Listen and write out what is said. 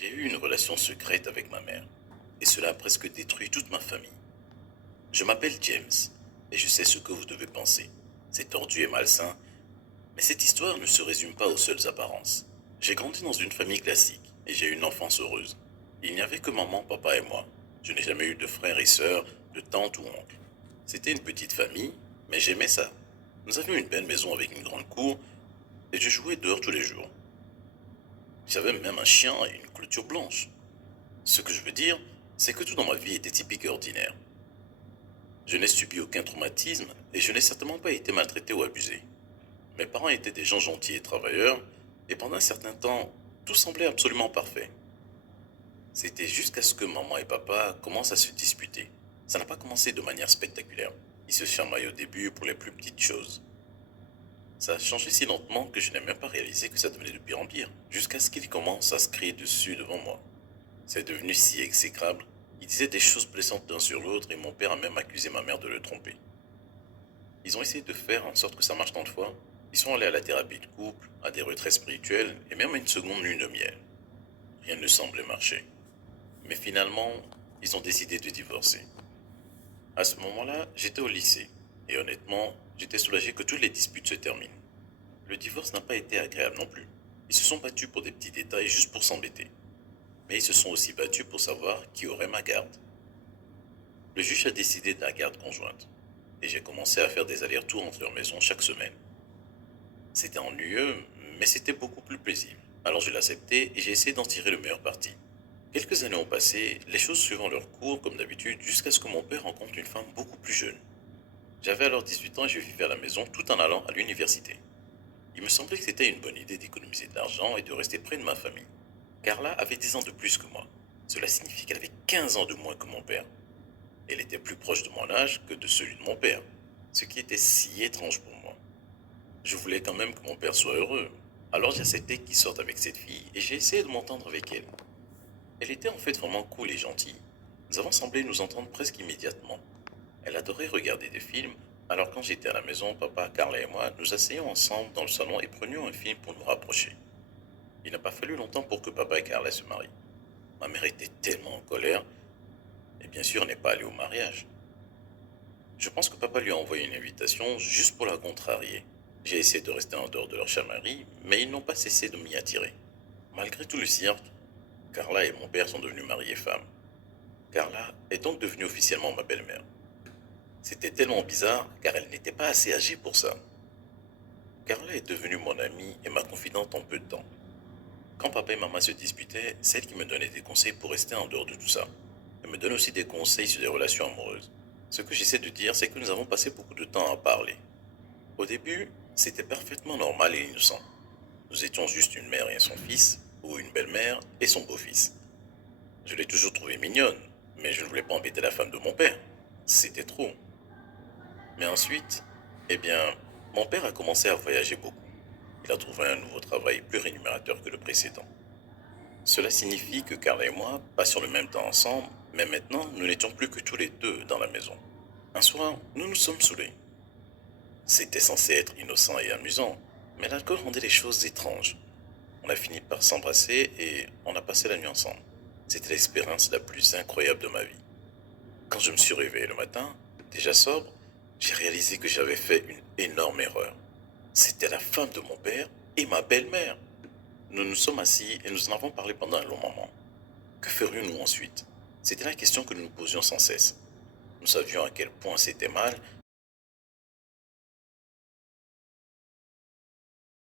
J'ai eu une relation secrète avec ma mère, et cela a presque détruit toute ma famille. Je m'appelle James, et je sais ce que vous devez penser. C'est tordu et malsain, mais cette histoire ne se résume pas aux seules apparences. J'ai grandi dans une famille classique, et j'ai eu une enfance heureuse. Il n'y avait que maman, papa et moi. Je n'ai jamais eu de frères et sœurs, de tantes ou oncles. C'était une petite famille, mais j'aimais ça. Nous avions une belle maison avec une grande cour, et je jouais dehors tous les jours. J'avais même un chien et une clôture blanche. Ce que je veux dire, c'est que tout dans ma vie était typique et ordinaire. Je n'ai subi aucun traumatisme et je n'ai certainement pas été maltraité ou abusé. Mes parents étaient des gens gentils et travailleurs, et pendant un certain temps, tout semblait absolument parfait. C'était jusqu'à ce que maman et papa commencent à se disputer. Ça n'a pas commencé de manière spectaculaire. Ils se chamaillent au début pour les plus petites choses. Ça a changé si lentement que je n'ai même pas réalisé que ça devenait de pire en pire, jusqu'à ce qu'ils commencent à se crier dessus devant moi. C'est devenu si exécrable. Ils disaient des choses blessantes l'un sur l'autre et mon père a même accusé ma mère de le tromper. Ils ont essayé de faire en sorte que ça marche tant de fois. Ils sont allés à la thérapie de couple, à des retraites spirituelles et même à une seconde lune de miel. Rien ne semblait marcher. Mais finalement, ils ont décidé de divorcer. À ce moment-là, j'étais au lycée. Et honnêtement, j'étais soulagé que toutes les disputes se terminent. Le divorce n'a pas été agréable non plus. Ils se sont battus pour des petits détails juste pour s'embêter. Mais ils se sont aussi battus pour savoir qui aurait ma garde. Le juge a décidé de la garde conjointe, et j'ai commencé à faire des allers-retours entre leur maison chaque semaine. C'était ennuyeux, mais c'était beaucoup plus paisible. Alors je l'ai accepté et j'ai essayé d'en tirer le meilleur parti. Quelques années ont passé, les choses suivant leur cours comme d'habitude, jusqu'à ce que mon père rencontre une femme beaucoup plus jeune. J'avais alors 18 ans et je vivais à la maison tout en allant à l'université. Il me semblait que c'était une bonne idée d'économiser de l'argent et de rester près de ma famille. Carla avait 10 ans de plus que moi. Cela signifie qu'elle avait 15 ans de moins que mon père. Elle était plus proche de mon âge que de celui de mon père, ce qui était si étrange pour moi. Je voulais quand même que mon père soit heureux. Alors j'ai accepté qu'il sorte avec cette fille et j'ai essayé de m'entendre avec elle. Elle était en fait vraiment cool et gentille. Nous avons semblé nous entendre presque immédiatement. Elle adorait regarder des films, alors quand j'étais à la maison, papa, Carla et moi, nous asseyions ensemble dans le salon et prenions un film pour nous rapprocher. Il n'a pas fallu longtemps pour que papa et Carla se marient. Ma mère était tellement en colère, et bien sûr, elle n'est pas allée au mariage. Je pense que papa lui a envoyé une invitation juste pour la contrarier. J'ai essayé de rester en dehors de leur chamaillerie, mais ils n'ont pas cessé de m'y attirer. Malgré tout le cirque, Carla et mon père sont devenus mari et femme. Carla est donc devenue officiellement ma belle-mère. C'était tellement bizarre car elle n'était pas assez âgée pour ça. Carla est devenue mon amie et ma confidente en peu de temps. Quand papa et maman se disputaient, c'est elle qui me donnait des conseils pour rester en dehors de tout ça. Elle me donne aussi des conseils sur les relations amoureuses. Ce que j'essaie de dire, c'est que nous avons passé beaucoup de temps à parler. Au début, c'était parfaitement normal et innocent. Nous étions juste une mère et son fils, ou une belle-mère et son beau-fils. Je l'ai toujours trouvée mignonne, mais je ne voulais pas embêter la femme de mon père. C'était trop. Mais ensuite, eh bien, mon père a commencé à voyager beaucoup. Il a trouvé un nouveau travail plus rémunérateur que le précédent. Cela signifie que Carla et moi passions le même temps ensemble, mais maintenant nous n'étions plus que tous les deux dans la maison. Un soir, nous nous sommes saoulés. C'était censé être innocent et amusant, mais l'alcool rendait les choses étranges. On a fini par s'embrasser et on a passé la nuit ensemble. C'était l'expérience la plus incroyable de ma vie. Quand je me suis réveillé le matin, déjà sobre, j'ai réalisé que j'avais fait une énorme erreur. C'était la femme de mon père et ma belle-mère. Nous nous sommes assis et nous en avons parlé pendant un long moment. Que ferions-nous ensuite? C'était la question que nous nous posions sans cesse. Nous savions à quel point c'était mal,